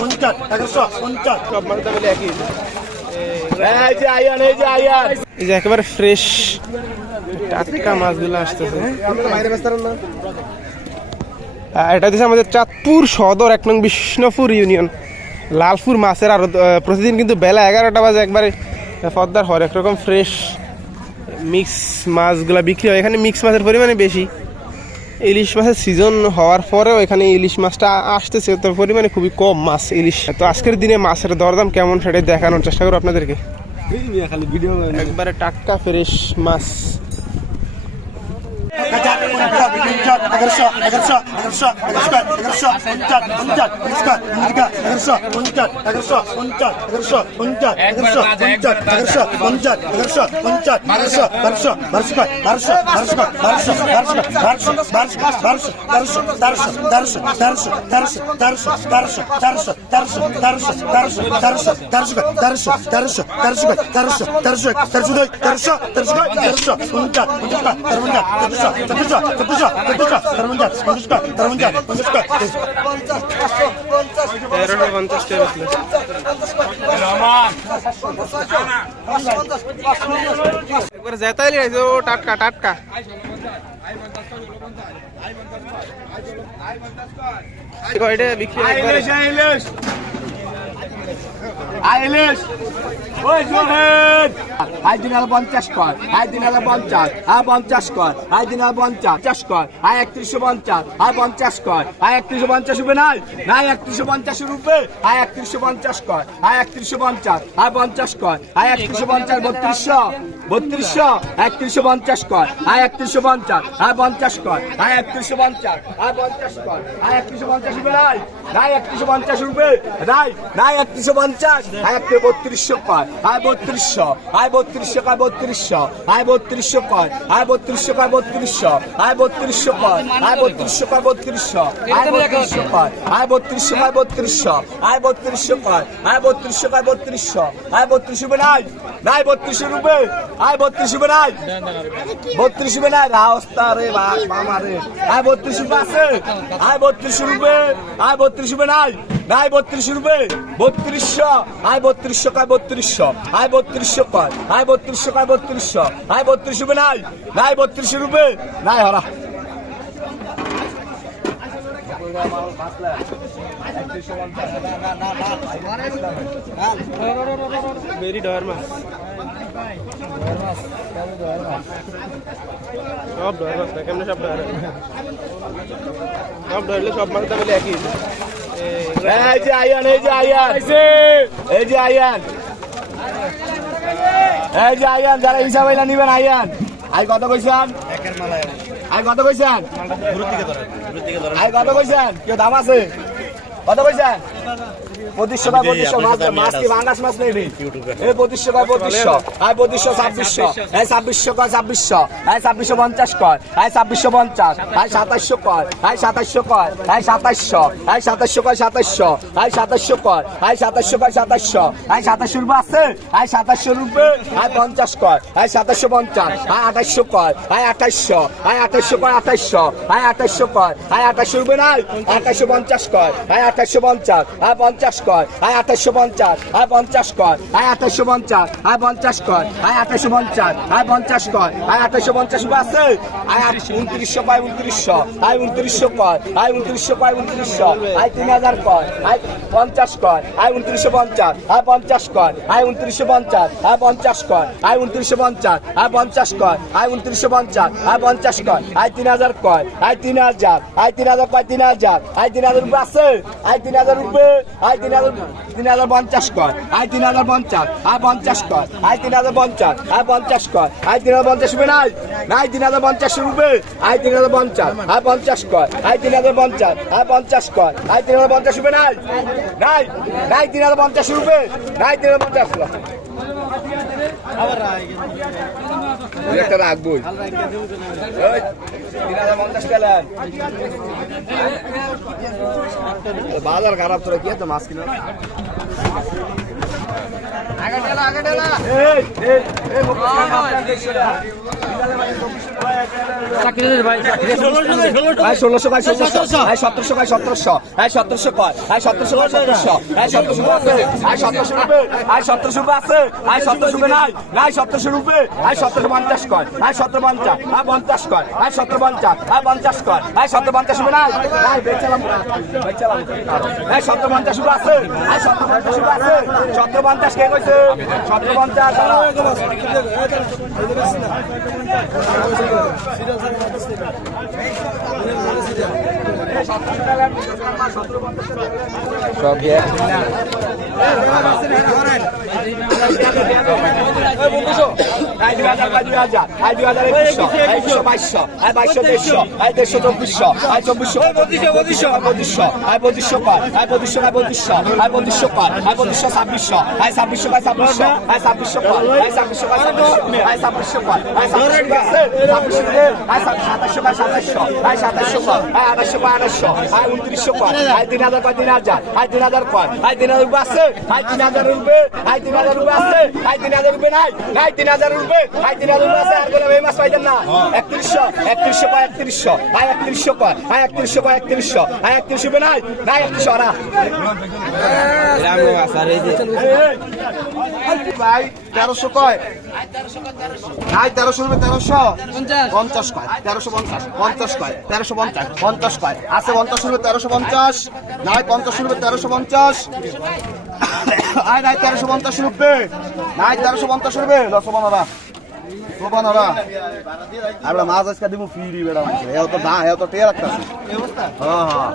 পঞ্চাশ পঞ্চাশ পঞ্চাশ সব একই। এই যে একেবারে ফ্রেশ টাটকা মাছগুলো আসতেছে। এটা হচ্ছে আমাদের চাঁদপুর সদর এক নং বিষ্ণুপুর ইউনিয়ন। লালপুর মাছের আর প্রতিদিন কিন্তু বেলা এগারোটা বাজে একবারে পদ্মার হরেক রকম ফ্রেশ মিক্স মাছগুলো বিক্রি হয়। এখানে মিক্স মাছের পরিমাণে বেশি। ইলিশ মাছের সিজন হওয়ার পরেও এখানে ইলিশ মাছটা আসতেছে তো পরিমাণে খুবই কম মাছ ইলিশ। তো আজকের দিনে মাছের দরদাম কেমন সেটাই দেখানোর চেষ্টা করব আপনাদেরকে। একবারে টাটকা ফ্রেশ মাছ। এগারোশো এগারোশো এগারোশো এগারোশো পঞ্চাশ পঞ্চাশ পঞ্চাশ এগারোশো পঞ্চাশ এগারোশো পঞ্চাশ এগারোশো পঞ্চাশ এগারোশো পঞ্চাশ এগারোশো পঞ্চাশ এগারোশো পঞ্চাশ এগারোশো বারোশো বারোশো বারোশো বারোশো বারোশো বারোশো বারোশো বারোশো বারোশো বারোশো তেরোশো তেরোশো তেরোশো তেরোশো তেরোশো তেরোশো তেরোশো তেরোশো তেরোশো তেরোশো তেরোশো তেরোশো তেরোশো তেরোশো তেরোশো তেরোশো দুই তেরোশো তেরোশো তেরোশো পঞ্চাশ পঞ্চাশ তেরোঞ্জা তেরোশো তেরোশো তেরোশো তেরোশো তেরোঞ্জা পঞ্চাশ তেরোঞ্জা পঞ্চাশ তেরোটা পঞ্চাশ একবার যেতাই লিখাইছো টাটকা টাটকা কয়টা বিক্রি আইলেশ ওই জোহেদ। আই দিন আলো পঞ্চাশ কর আই দিন আলো পঞ্চাশ আই পঞ্চাশ কর আই দিন আলো পঞ্চাশ পঞ্চাশ কর আই একত্রিশশো পঞ্চাশ আই পঞ্চাশ কর আই একত্রিশশো পঞ্চাশ রুপে নাই নাই একত্রিশশো পঞ্চাশ রুপে আই একত্রিশশো পঞ্চাশ কর আই একত্রিশশো পঞ্চাশ আই পঞ্চাশ কর আই একত্রিশশো পঞ্চাশ, বত্রিশশো বত্রিশশো একত্রিশশো পঞ্চাশ কর আই একত্রিশশো পঞ্চাশ আই পঞ্চাশ কর আই একত্রিশশো পঞ্চাশ আই পঞ্চাশ কর আই একত্রিশশো পঞ্চাশ রুপে নাই নাই একত্রিশশো পঞ্চাশ রুপে নাই নাই একত্রিশশো পঞ্চাশ আই একটু বত্রিশশো কর আই বত্রিশশো আই বত্রিশশো কয় বত্রিশশো আই বত্রিশশো কর আই বত্রিশশো কয় বত্রিশশো আই বত্রিশশো কর আই বত্রিশশো কয় বত্রিশশো আই বত্রিশশো কর আই বত্রিশশো কয় বত্রিশশো আই বত্রিশশো কর আই বত্রিশশো কয় বত্রিশশো আই বত্রিশ রুপে নাই নাই বত্রিশ রুপে আই বত্রিশ রুপে নাই বত্রিশ রুপে নাই রাস্তা রে মামা রে আই বত্রিশ রুপে আছে আই বত্রিশ রুপে আই বত্রিশ রুপে নাই নাই বত্রিশ রুপে। বত্রিশশো আই বত্রিশশো কয় বত্রিশশো আই বত্রিশশো কয়। আই বত্রিশশো কয় বত্রিশশো আই বত্রিশ রুপে নাই। নাই বত্রিশ রুপে, নাই হরা। সব কেমনে সব ডয়ার সব দাম একই। এই যে আয়ান এই যে আয়ান। এই যে আয়ান। এই যে আয়ান যারা হিসাব হইলা নিবেন আয়ান। আই কত কইছেন? আই কত কইছেন? আই কত কইছেন? কেউ দাম আছে? কত কইছেন? পঁচিশশো বা পঁচিশশো মাছ মাছ কি ভাঙাস মাছ নেই এই পঁচিশশো বা পঁচিশশো। পঁচিশশো ছাব্বিশশো। এই ছাব্বিশশো কয় ছাব্বিশশো? এই ছাব্বিশশো পঞ্চাশ কয়। এই ছাব্বিশশো পঞ্চাশ। এই সাতাশশো কয়। এই সাতাশশো কয়। এই সাতাশশো। এই সাতাশশো কয় সাতাশশো। এই সাতাশশো কয়। এই সাতাশশো কয় সাতাশশো। এই সাতাশশো রুপে আছে? এই সাতাশশো রুপে এই পঞ্চাশ কয়। এই সাতাশশো পঞ্চাশ। এই আঠাশশো কয়। এই আঠাশশো। এই আঠাশশো কয় আঠাশশো। এই আঠাশশো কয়। এই আঠাশশো রুপে নাই? আঠাশশো পঞ্চাশ কয়। এই আঠাশশো পঞ্চাশ। আয় পঞ্চাশ কর আয় আঠাশশো পঞ্চাশ আয় পঞ্চাশ কর আয় আঠাশশো পঞ্চাশ আয় পঞ্চাশ কর আয় আঠাশশো পঞ্চাশ আয় পঞ্চাশ কর আয় আঠাশশো পঞ্চাশ আছে আয় উনত্রিশশো পায় উনত্রিশশো আয় উনত্রিশশো কর আয় উনত্রিশশো পায় উনত্রিশশো আয় তিন হাজার কর আয় পঞ্চাশ কর আয় উনত্রিশশো পঞ্চাশ আয় পঞ্চাশ কর আয় উনত্রিশশো পঞ্চাশ আয় পঞ্চাশ কর আয় উনত্রিশশো পঞ্চাশ আয় পঞ্চাশ কর আয় উনত্রিশশো পঞ্চাশ আয় পঞ্চাশ কর আয় তিন হাজার কর আয় তিন হাজার আয় তিন হাজার পায় তিন হাজার আয় তিন হাজার রুপে আছে আয় তিন হাজার রুপে এই তিন হাজার তিন হাজার পঞ্চাশ কয় এই তিন হাজার পঞ্চাশ এই পঞ্চাশ কয় এই তিন হাজার পঞ্চাশ এই পঞ্চাশ কয় এই তিন হাজার পঞ্চাশ রুপে নাই নাই তিন হাজার পঞ্চাশ রুপে এই তিন হাজার পঞ্চাশ এই পঞ্চাশ কয় এই তিন হাজার পঞ্চাশ এই পঞ্চাশ কয় এই তিন হাজার পঞ্চাশ রুপে নাই নাই নাই তিন হাজার পঞ্চাশ রুপে নাই পঞ্চাশ একটা রাখবই বাজার খারাপ তোরা কি এত মাছ কিনা? ষোলোশো ভাই ষোলোশো ভাই সতেরোশো ভাই সতেরোশো ভাই সতেরোশো কর ভাই সতেরোশো ভাই সতেরোশো ভাই সতেরোশো আছে ভাই সতেরোশো ভাই সতেরোশো আছে ভাই সতেরোশো নাই ভাই সতেরোশো রুপে ভাই সতেরো পঞ্চাশ কর ভাই সতেরো পঞ্চাশ ভাই পঞ্চাশ কর ভাই সতেরো পঞ্চাশ ভাই পঞ্চাশ কর ভাই সতেরো পঞ্চাশ রুপে নাই ভাই বেচালাম বেচালাম ভাই সতেরো পঞ্চাশ রুপে আছে ভাই সতেরো পঞ্চাশ রুপে আছে সতেরো পঞ্চাশ কে কইছে? সতেরো পঞ্চাশ সব তিন হাজার পার তিন হাজার আই তিন হাজার আই তিন হাজার আছে তিন হাজার রুপে তিন হাজার রুপে আছে তিন হাজার রুপে নাই। নাই তিন হাজার রুপে। আই তিন হাজার রুপে আছে। আর বলে এই মাস পাইতেন না। একত্রিশশো একত্রিশশো পায় একত্রিশশো। আই একত্রিশশো পায়। একত্রিশশো পায় একত্রিশশো। আই একত্রিশ রুপে নাই। নাই একত্রিশশো আরা ভাই তেরোশো কয়? নাই তেরোশো রুপে তেরোশো। পঞ্চাশ কয়? তেরোশো পঞ্চাশ। পঞ্চাশ কয়? তেরোশো পঞ্চাশ। পঞ্চাশ কয়? আছে পঞ্চাশ রুপে তেরোশো পঞ্চাশ। নাই পঞ্চাশ রুপে তেরোশো পঞ্চাশ। আয় নাই তেরোশো পঞ্চাশ রুপে। নাই তেরোশো পঞ্চাশ রুপে। দশো পনেরো পনেরো আমরা মাছ আজকে দিব ফিরি বেড়া এও তো না এও তো টেয়ে রাখতেছে হ্যাঁ হ্যাঁ।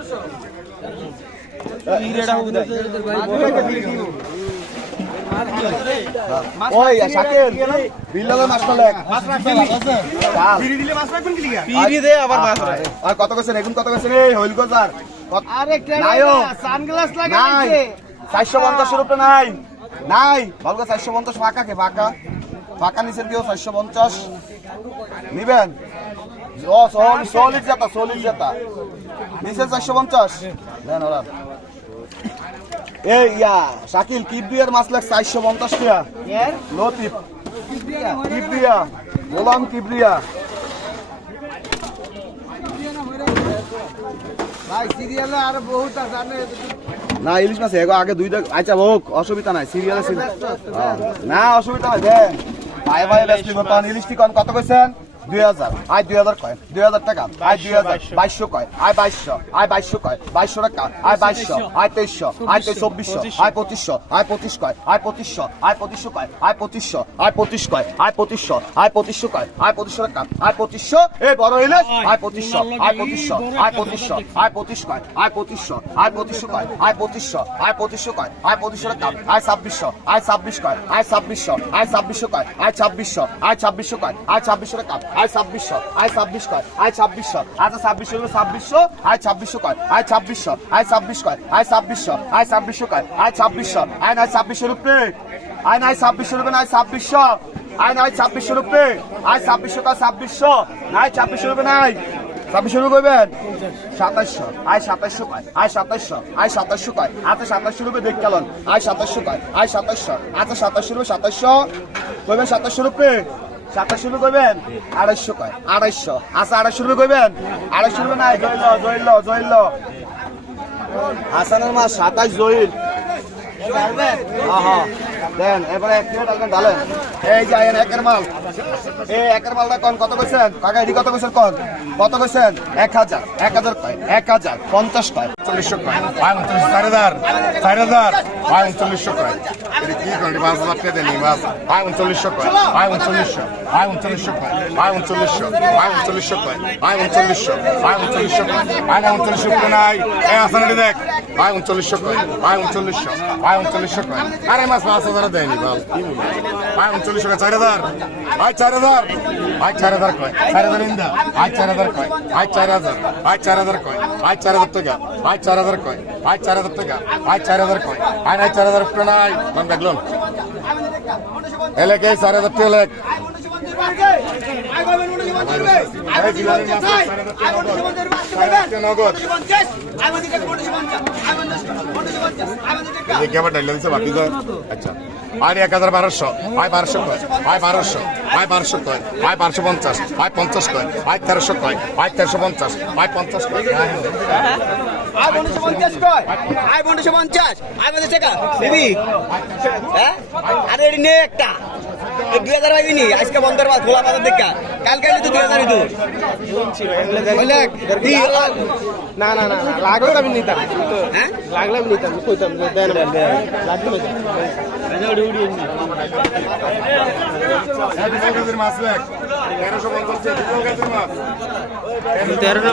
ওই শাকিল বিল্লালের মাছটা লেখ চাল। পিড়ি দে আবার মাছ রাখে আর কত কইছেন? এখন কত কইছেন? এই হইল গজার। নাইও সানগ্লাস নাই। চারশো পঞ্চাশ রুপে নাই। নাই। বলগো চারশো পঞ্চাশ ফাঁকা কে? ফাঁকা। ফাঁকা নিচের কেউ চারশো পঞ্চাশ। নিবেন? ও চল্লিশ চল্লিশ চল্লিশ যেতা নিচে চারশো পঞ্চাশ। দেন ওরা। এই ইয়া শাকিল কিবরিয়ার মাছ লাগ চারশো পঞ্চাশ টাকা। লতিফ কিবরিয়া গোলাম কিবরিয়া। ভাই সিরিয়ালে আর বহুত আছে না ইলিশ মাছ এগো আগে দুই দেখ আচ্ছা হোক অসুবিধা নাই সিরিয়াল সিরিয়াল না অসুবিধা নাই দেন। ভাই ভাই ব্যস্ত ইলিশ কত কইছেন? দুই হাজার আয় দুই হাজার কয় দুই হাজার টাকা আয় দুই হাজার বাইশশো কয় আয় বাইশশো আয় বাইশশো কয় বাইশশো টাকা আয় বাইশশো আয় তেইশশো আয় তেইশ চব্বিশশো আয় পঁচিশশো আয় পঁচিশ কয় আয় পঁচিশশো আয় পঁচিশশো কয় আয় পঁচিশশো আয় পঁচিশ কয় আয় পঁচিশশো আয় পঁচিশশো কয় আয় পঁচিশশো টাকা আয় পঁচিশশো এ বড় আয় পঁচিশশো আয় পঁচিশশো আয় পঁচিশশো আয় পঁচিশ কয় আয় পঁচিশশো আয় পঁচিশশো কয় আয় পঁচিশশো আয় পঁচিশশো কয় আয় পঁচিশশো টাকা আয় ছাব্বিশশো আয় ছাব্বিশ কয় আয় ছাব্বিশশো আয় ছাব্বিশশো কয় আয় ছাব্বিশশো আয় ছাব্বিশশো কয় আয় ছাব্বিশশো টাকা আয় ছাব্বিশশো, আয় ছাব্বিশ কয়, আয় ছাব্বিশশো। আচ্ছা ছাব্বিশশো হলো ছাব্বিশশো, আয় ছাব্বিশশো কয়, আয় ছাব্বিশশো, আয় ছাব্বিশ কয়, আয় ছাব্বিশশো আয় ছাব্বিশশো কয়, আয় ছাব্বিশশো, আয় নয় ছাব্বিশশো রুপে, আয় নয় ছাব্বিশশো রুপে, নয় ছাব্বিশশো, আয় নয় ছাব্বিশশো রুপে, আয় ছাব্বিশশো কয় ছাব্বিশশো, নয় ছাব্বিশশো রুপে নাই, ছাব্বিশশো রুপে করবেন সাতাশশো, আয় সাতাশশো কয়, আয় সাতাশশো আয় সাতাশশো কয় আচ্ছা সাতাশশো রুপে দেখ কেলন আয় সাতাশশো কয়, আয় সাতাশশো আচ্ছা সাতাশশো রুপে সাতাশশো করবেন সাতাশশো রুপে? সাতাশশো রুপে করবেন? আড়াইশো কয়? আড়াইশো। আচ্ছা আড়াইশো রুপে করবেন? আড়াইশো রুপে নাই জয়ল জয়ল জয়ল। হাসানের মাস সাতাশ জহির হ্যাঁ দেন, এবারে এক প্লেট আপনার ডালেন। এই যে আয়েন একের মাল। এই একের মালটা কন, কত কইছেন? কাকা, এটি কত কইছেন কন? কত কইছেন? এক হাজার। এক হাজার কয়? এক হাজার। পঞ্চাশ কয়? চল্লিশশো কয়। উনচল্লিশ চার হাজার। চার হাজার। উনচল্লিশশো কয়। কি করেন পাঁচ হাজার টাকা দেন, পাঁচ উনচল্লিশশো কয়। পাঁচ উনচল্লিশশো কয়। পাঁচ উনচল্লিশশো কয়। কয়। পাঁচ উনচল্লিশশো কয়। নাই এ আসানাটি দেখ। পাঁচ উনচল্লিশশো কয় পাঁচ উনচল্লিশশো পাঁচ উনচল্লিশশো কয় আরে মাছ পাঁচ হাজার দেয়নি বল পাঁচ উনচল্লিশশো কয় চার হাজার আয় চার হাজার আয় চার হাজার কয় চার হাজার ইন্দা আয় চার হাজার কয় আয় চার হাজার আয় চার হাজার কয় আয় চার হাজার টাকা আয় চার হাজার কয় আয় চার হাজার টাকা আয় চার হাজার কয় আয় নাই চার হাজার নাই কোন দেখলাম এলাকায় চার হাজার টাকা লেখ নগদ দেখি আবার ডাইলে দিচ্ছে বাকি কর আচ্ছা আয় এক হাজার বারোশো আয় বারোশো কয় আয় বারোশো আয় বারোশো কয় আয় বারোশো পঞ্চাশ আয় পঞ্চাশ কয় আয় তেরোশো কয় আয় তেরোশো পঞ্চাশ আয় পঞ্চাশ কয় আয় পঞ্চাশ কয় আয় পনেরোশো হ্যাঁ আরে নে একটা দুই হাজার পাইবি নি আজকে বন্ধের মাল খোলা বাজার দেখা কালকে তো দুই হাজারই তো না না না লাগলে আমি নিতাম। তো হ্যাঁ? লাগলে আমি নিতাম কইতাম যে দেন লাগবে মাছ লেখ তেরোশো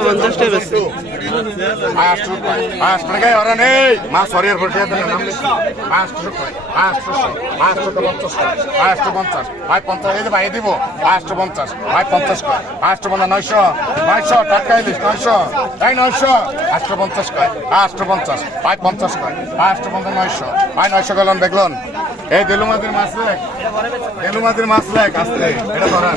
পঞ্চাশটা বেশি আটশো টাকায় ওরা নেই মাছ সরিয়ার ভোটে আটশো আটশো আটশো পঞ্চাশ আটশো পঞ্চাশ ভাই পঞ্চাশ এই ভাই দিব আটশো পঞ্চাশ ভাই পঞ্চাশ কয় আটশো পঞ্চাশ নয়শো নয়শো টাকা ইলিশ নয়শো এই নয়শো আটশো পঞ্চাশ কয় আটশো পঞ্চাশ ভাই পঞ্চাশ কয় আটশো পঞ্চাশ নয়শো ভাই নয়শো গেলন দেখলন এই দেলুমাদের মাছ লেখ দেলুমাদের মাছ লেখ আসতে এটা ধরেন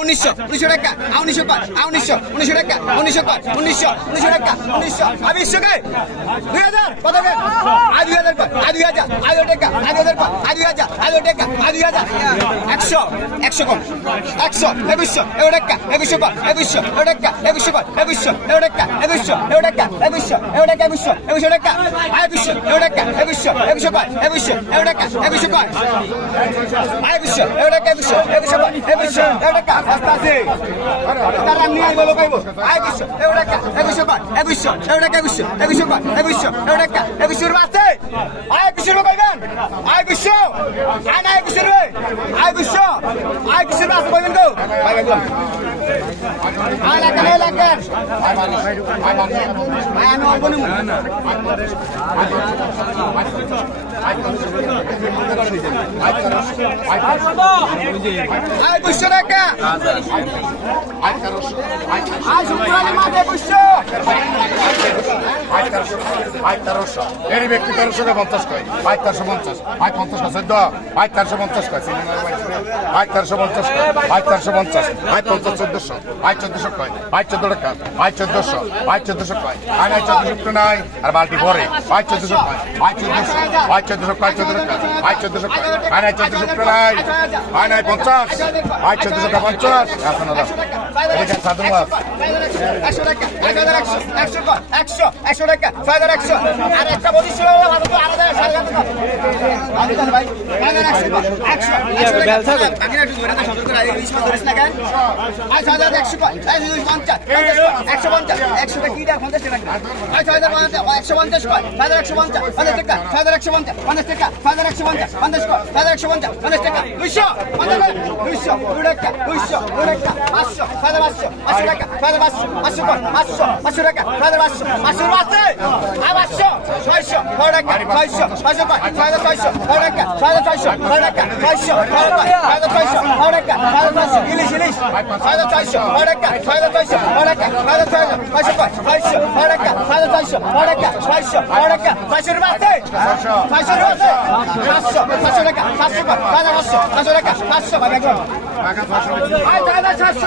উনিশশো উনিশশো টাকা উনিশশো কয়, উনিশশো উনিশশো টাকা উনিশশো কয়, উনিশশো উনিশশো টাকা উনিশশো আমি দুই হাজার কত আয় দুই হাজার আয় দুই হাজার আয় দুই টাকা আয় দুই হাজার আয় দুই হাজার আয় দুই টাকা আয় দুই হাজার একশো একশো কম, একশো, একুশশো এও টাকা একুশশো কয়, একুশশো এও টাকা একুশশো কয়, একুশশো এও টাকা একুশশো এও টাকা একুশশো এও টাকা একুশশো একুশশো টাকা আয় একুশশো এও টাকা একুশশো একুশশো কয় একুশশো এও টাকা একুশশো আয় একুশশো এও টাকা একুশশো একুশশো কয় একুশশো এও টাকা রাস্তা আছে তারা নিয়ে আইবো লোকাইবো আয় একুশশো এও টাকা একুশশো কয় একুশশো এও টাকা একুশশো একুশশো কয় একুশশো এও টাকা একুশশো রুপা আছে আয় একুশশো রুপা কইবেন? আয় একুশশো আয় না একুশশো রুপা আয় একুশশো আয় একুশশো রুপা আছে কইবেন তো। আয় একদম এরই ব্যক্তি তেরোশো পঞ্চাশ কয়? আয় তেরোশো পঞ্চাশ আয় পঞ্চাশ কয়? চোদ্দ আয় তেরোশো পঞ্চাশ কয়? আয় তেরোশো পঞ্চাশ কয়? আয় তেরোশো পঞ্চাশ আয় পঞ্চাশ চোদ্দশো আয় চোদ্দশো কয়? আয় চোদ্দ টাকা আয় চোদ্দশো আয় চোদ্দশো কয়? আয় নাই চোদ্দশো নাই আর বালতি পরে আয় চোদ্দশো কয়? আয় চোদ্দশো আয় চোদ্দশো পাঁচ চোদ্দ টাকা আয় চোদ্দশো আয় নাই চোদ্দশো আয় নাই পঞ্চাশ আয় চোদ্দশো পঞ্চাশ এখন সাধু মাছ একশো টাকা এক হাজার একশো একশো একশো একশো টাকা ছয় হাজার একশো আর একটা তো আলাদা সাড়ে সাতশো ভালো তো ভাই একশো পঞ্চাশ একশো পঞ্চাশ একশো টাকা কি দেয় পঞ্চাশ টাকা ছয় হাজার একশো পঞ্চাশ ছয় হাজার একশো পঞ্চাশ পঞ্চাশ টাকা ছয় হাজার একশো পঞ্চাশ পঞ্চাশ টাকা ছয় হাজার একশো পঞ্চাশ পঞ্চাশ ছয় হাজার একশো পঞ্চাশ পঞ্চাশ টাকা দুইশো পঞ্চাশ দুইশো দুই টাকা দুইশো দুই টাকা পাঁচশো ছয় হাজার পাঁচশো পাঁচশো টাকা ছয় হাজার পাঁচশো পাঁচশো পাঁচশো পাঁচশো টাকা হাজার পাঁচশো পাঁচশো আছে পাঁচশো ছয়শো ছয় টাকা ছয়শো ছয়শো কর ছয় হাজার ছয়শো ছয় টাকা ছয় হাজার ছয়শো ছয় টাকা ছয়শো ছয় টাকা ছয় হাজার ছয়শো ছয় টাকা ছয় হাজার ছয়শো ইলিশ ইলিশ ছয় হাজার ছয়শো ছয় টাকা ছয় হাজার ছয়শো ছয় টাকা ছয় হাজার ছয়শো ছয়শো কর ছয়শো ছয় টাকা ছয় হাজার ছয়শো ছয় টাকা ছয়শো ছয় টাকা ছয়শো আছে ছয়শো আছে পাঁচশো পাঁচশো টাকা পাঁচশো কর ছয় হাজার পাঁচশো পাঁচশো টাকা আয় ছয় হাজার সাতশো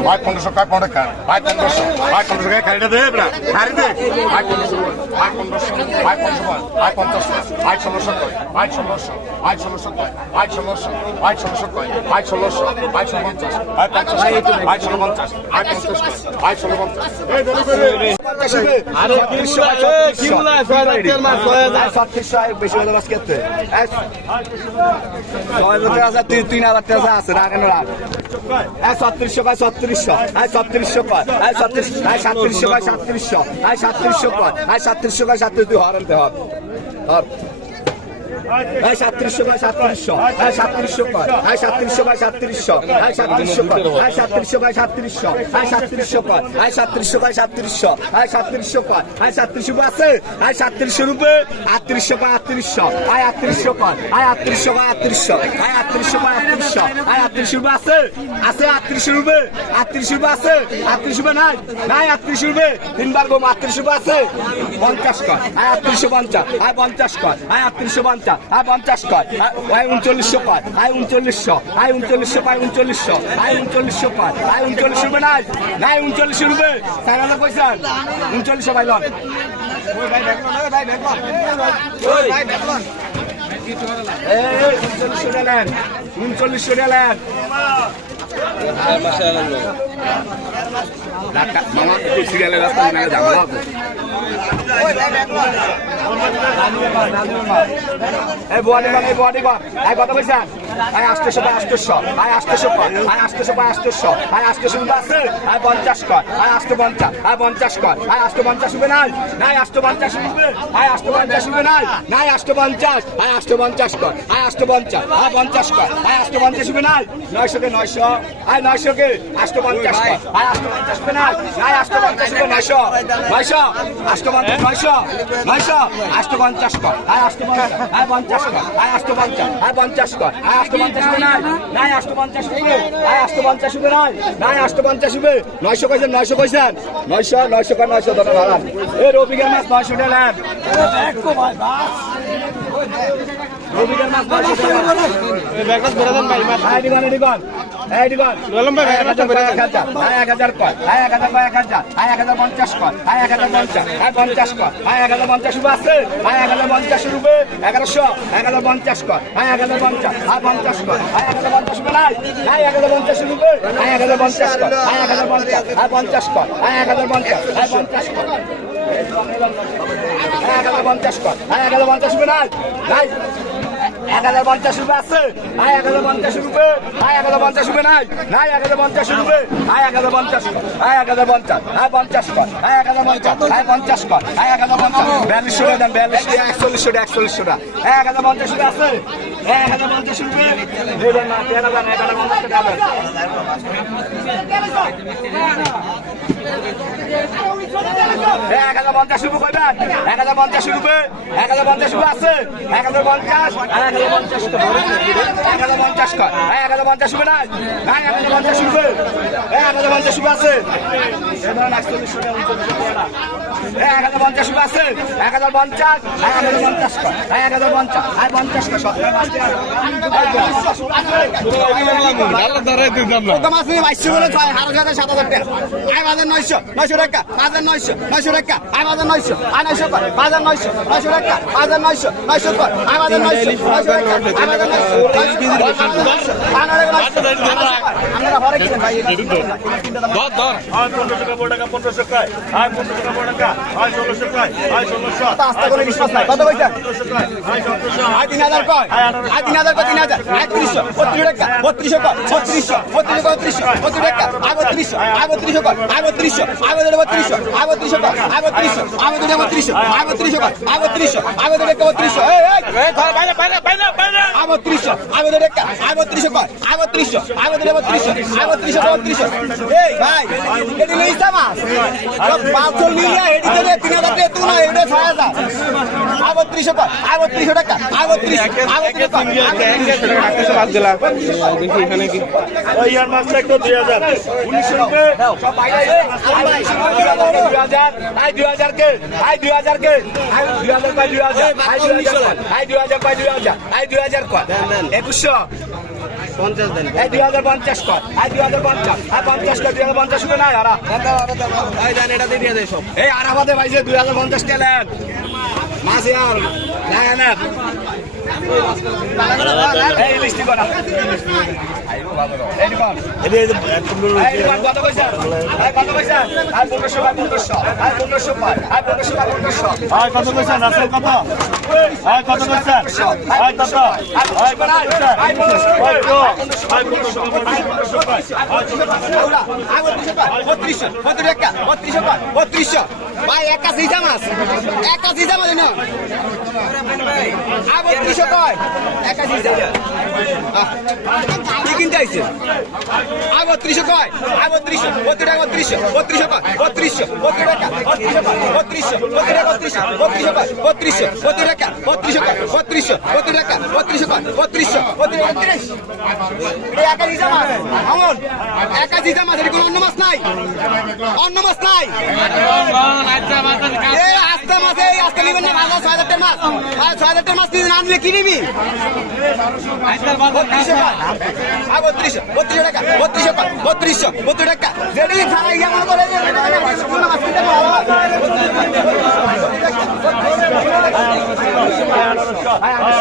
ভাই পনেরোশো কয় পনেরো টাকা ভাই পনেরোশো ভাই পনেরোশো টাকা খালিটা দে না খালি দে ভাই পনেরোশো ভাই পনেরোশো ভাই পনেরোশো ভাই পঞ্চাশ ভাই ষোলোশো কয় ভাই ষোলোশো ভাই ষোলোশো কয় ভাই ষোলোশো ভাই ষোলোশো কয় ভাই ষোলোশো ভাই ষোলো পঞ্চাশ ভাই পঞ্চাশ ভাই ষোলো পঞ্চাশ ভাই তিন হাজার টাকা আছে না কেন রাখ ছত্রিশশো কয় ছত্রিশশো এই ছত্রিশশো কয় এই ছত্রিশ এই সাতত্রিশশো কয় সাতত্রিশশো এই সাতত্রিশশো কয় এই সাতত্রিশশো কয় সাতত্রিশ তুই হর আনতে এই সাতত্রিশশো রূপে তিনবার গো আটত্রিশ আছে পঞ্চাশ কয় আয় আটত্রিশশো পঞ্চাশ আয় পঞ্চাশ কয় পঞ্চাশ আয় পঞ্চাশ কয় আয় উনচল্লিশশো কয় আয় উনচল্লিশশো। আয় উনচল্লিশশো কয় উনচল্লিশশো। আয় উনচল্লিশশো কয় আয় উনচল্লিশ রূপে। নাই নাই উনচল্লিশ রূপে চার হাজার পয়সা উনচল্লিশশো পাইলন উনচল্লিশশো টাকা উনচল্লিশশো টাকা মামা একটু সিরিয়ালের রাস্তা আছে আয় পঞ্চাশ কর আয় আষ্ট পঞ্চাশ পঞ্চাশ কর আষ্ট পঞ্চাশ পঞ্চাশ আষ্ট পঞ্চাশ নাই পঞ্চাশ আষ্ট পঞ্চাশ কর আষ্ট পঞ্চাশ পঞ্চাশ কর পঞ্চাশ কে নয়শো আয় নয়শো কে আষ্ট পঞ্চাশ নয়শো। পঞ্চাশ নয়শো। হবে নয়শো নয়শো কর নয়শো ধরে ভাড়ান এ রবিকের মাছ নয়শো টাকা রবিকের মাছ নয়শো টাকা এক হাজার হাজার আয় এক হাজার এক হাজার আয় এক হাজার পঞ্চাশ কয় আয় এক হাজার পঞ্চাশ আয় পঞ্চাশ কয় আয় এক হাজার পঞ্চাশ রুপে আছে আয় এক হাজার পঞ্চাশ রুপে এগারোশো এক হাজার পঞ্চাশ কয় আয় এক হাজার পঞ্চাশ আয় পঞ্চাশ কয় আয় এক হাজার পঞ্চাশ রুপে নাই আয় এক হাজার পঞ্চাশ রুপে আয় এক হাজার পঞ্চাশ কয় আয় এক হাজার পঞ্চাশ আয় পঞ্চাশ কয় আয় এক হাজার পঞ্চাশ আয় পঞ্চাশ কয় আয় এক হাজার পঞ্চাশ কয় আয় এক হাজার পঞ্চাশ রুপে নাই নাই এক হাজার পঞ্চাশ রুপে আছে। আয় এক হাজার পঞ্চাশ রুপে। আয় এক হাজার পঞ্চাশ রুপে নাই। নাই এক হাজার পঞ্চাশ রুপে। আয় এক হাজার পঞ্চাশ আয় এক হাজার পঞ্চাশ আয় পঞ্চাশ কর। আয় এক হাজার পঞ্চাশ আয় পঞ্চাশ কর। আয় এক হাজার পঞ্চাশ বিয়াল্লিশশো টাকা দেন বিয়াল্লিশশো একচল্লিশশো টাকা একচল্লিশশো টাকা এক হাজার পঞ্চাশ রুপে আছে। এক হাজার পঞ্চাশ রুপে হাজার এক হাজার পঞ্চাশ টাকা এক পঞ্চাশ এক হাজার পঞ্চাশ রুপে এক হাজার পঞ্চাশ রুপে আছে এক হাজার পঞ্চাশ আর এক হাজার পঞ্চাশ এক হাজার পঞ্চাশ এই এক হাজার পঞ্চাশ রুপে এক হাজার পঞ্চাশ রুপে আছে এক হাজার পঞ্চাশ রুপে আছে এক হাজার পঞ্চাশ এক হাজার পঞ্চাশ এক হাজার পঞ্চাশ আয় পঞ্চাশ সতেরো টাকা। টাকা টাকা টাকা টাকা টাকা পনেরোশো টাকা টাকা আয় পনেরোশো টাকা আয় ষোলোশো টাকায় আয় ষোলোশো কত সতেরোশো আয় তিন হাজার কয় আয় তিন হাজার তিন হাজার। একত্রিশশো তিরিশশো, বত্রিশ টাকা। বত্রিশশো বত্রিশশো বত্রিশ বত্রিশশো বত্রিশ টাকা আয় বত্রিশশো আয় বত্রিশশো কয় আয় বত্রিশশো আয় বত্রিশশো আয় বত্রিশশো কয় আয় বত্রিশশো আয় আয় বত্রিশশো আয় বত্রিশশো। কয় আয় বত্রিশশো আয় বত্রিশশো বত্রিশশো আয় বত্রিশশো আয় টাকা আয় বত্রিশশো কয় আয় বত্রিশশো আয় বত্রিশ বত্রিশশো আয় বত্রিশশো বত্রিশশো এই ভাই এটি লইছা মাছ পাঁচশো নিলে এখানে কি হাজার আই দুই হাজার কে আই দুই হাজার কে দুই হাজার পাই দুই হাজার আই দুই হাজার আই দুই হাজার পাই দুই হাজার আই দুই হাজার কর একুশশো পঞ্চাশ দেন এই দুই হাজার পঞ্চাশ কর আই দুই হাজার পঞ্চাশ আই পঞ্চাশ কর দুই হাজার পঞ্চাশ হবে না আরা এই আর আমাদের ভাই যে দুই হাজার পঞ্চাশ টেলেন মাছ আর না না এই লিস্টি নিবেন এই নিবেন এই নিবেন কত কইছেন এই কত কইছেন আর 1500 বাই 1500 আর 1500 বাই আর 1500 বাই 1500 আয় কত কইছেন রাসেল কত আয় কত কইছেন আয় কত আয় কত কইছেন আই 1500 আয় তো আয় 1500 কয় 1500 কয় ভাই একা সিজা মাছ একা সিজা মাছ না আ বত্রিশশো কয়? একা সিজা কি কিনতে আইছে? আ বত্রিশশো কয়? আ বত্রিশশো বত্রিশ বত্রিশশো বত্রিশশো কয়? বত্রিশশো বত্রিশ টাকা বত্রিশশো বত্রিশ টাকা বত্রিশশো বত্রিশশো বত্রিশশো বত্রিশ টাকা বত্রিশশো কয়? বত্রিশশো বত্রিশ টাকা বত্রিশশো কয়? বত্রিশশো বত্রিশ বত্রিশ। এই একা সিজা মাছ? আমন, একা সিজা মাছ এর কোনো অন্য মাছ নাই? অন্য মাছ নাই? আস্তে মাছ, এই, আস্তে নিবেন না ভালো ছয় হাজার মাছ। ছয় হাজার মাছ আনলে কি বত্রিশ বত্রিশশো বত্রিশশো টাকা বত্রিশশো টাকা বত্রিশশো বত্রিশ টাকা যে মাছ কিনতে পারব আড়াইশো পঞ্চাশ কয় হ্যাঁ আড়াইশো পঞ্চাশ হ্যাঁ পঞ্চাশ কয় হ্যাঁ আড়াইশো পঞ্চাশ হ্যাঁ পঞ্চাশ কয় বড় টিয়া দেন না পনেরোশো